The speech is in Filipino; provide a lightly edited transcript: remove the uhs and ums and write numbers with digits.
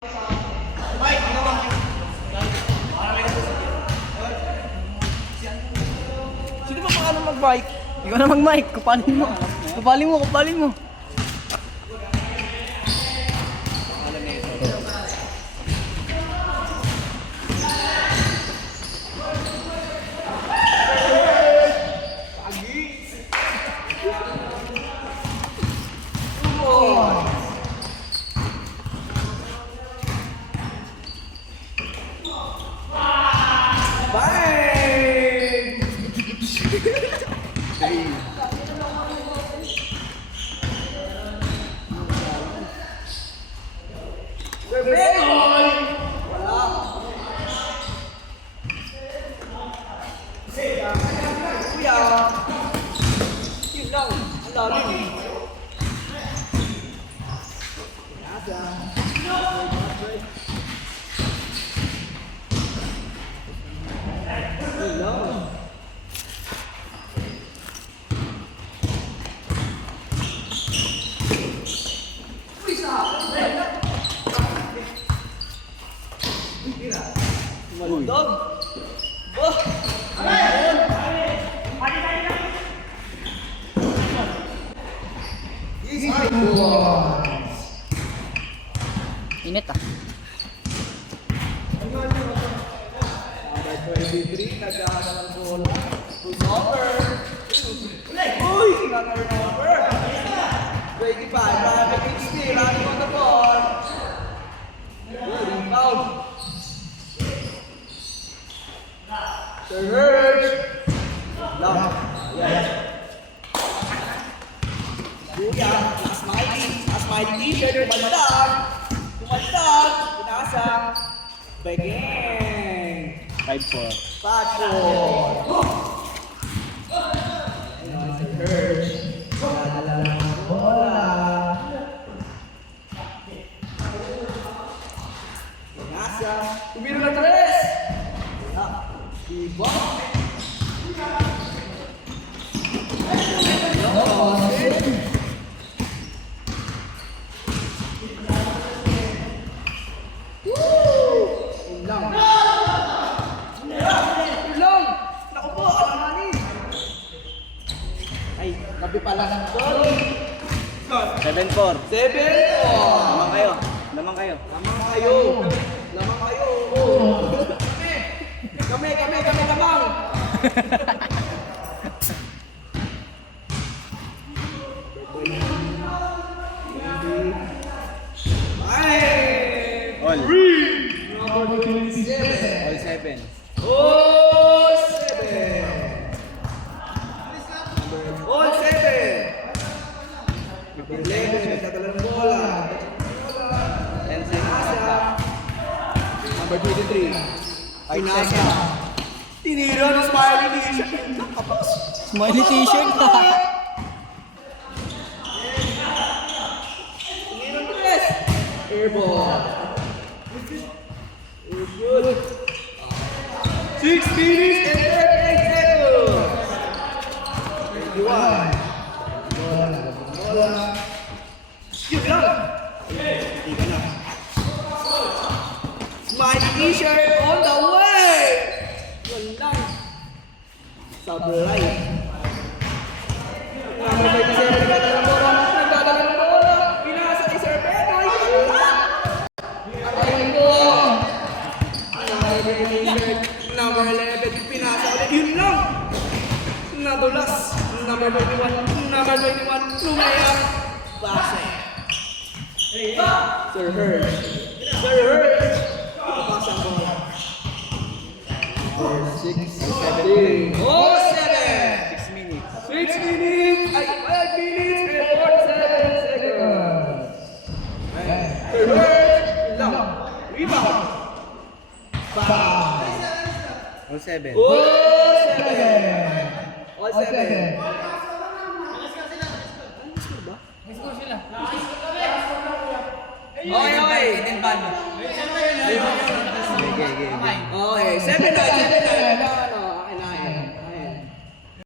Sino ba pangalan mag-bike? Ikaw na mag-mic. Kupalin mo. Kupalin mo, kupalin mo. Init ah. Number 23, naghahanap ng bola. Turnover. Uy! Turnover. 25, Private HT, running on the ball. Rebound. Surge. Long. Yes. Kuya, last mighty t-shirt, kumantag. Pinasa. Begin. 5-4. Patrol. Surge. Nalala ng bola. Pinasa. Tumiro na 3. Iba. Gabi pala ng goal. 7-4. 7-4. Lamang kayo. Lamang kayo. Kami. Lamang. All. Number 27. All 7. All 7. All 7. Number 11. Nagdadala ng bola. 10 seconds. Number 23. Pinasa. Tinira ng smiley t-shirt. Kapos. Smiley t-shirt. Tinira ng press. Airball. Good. 6 minutes and 38 seconds. 21. Bola. Shoot lang. Tiga na. Smiley t-shirt on the way. Walang sablay. Number 27, nagdadala ng bola. Pinasa ni Sir Benoy. Atayin ko. Number 11, pinasa ulit. Yun lang. Nadulas. Number 21, lumayak. Base. Sir Hurd. Pasa ang bola. 6, 7. Oh, 7. 6 minutes. 6 minutes. Ay, 5 minutes and 47 seconds. Sir Hurd. Lang. Rebound. Bang. All 7. Oh, 7. All 7. Okay. Okay, 7-9. Okay, 7-9.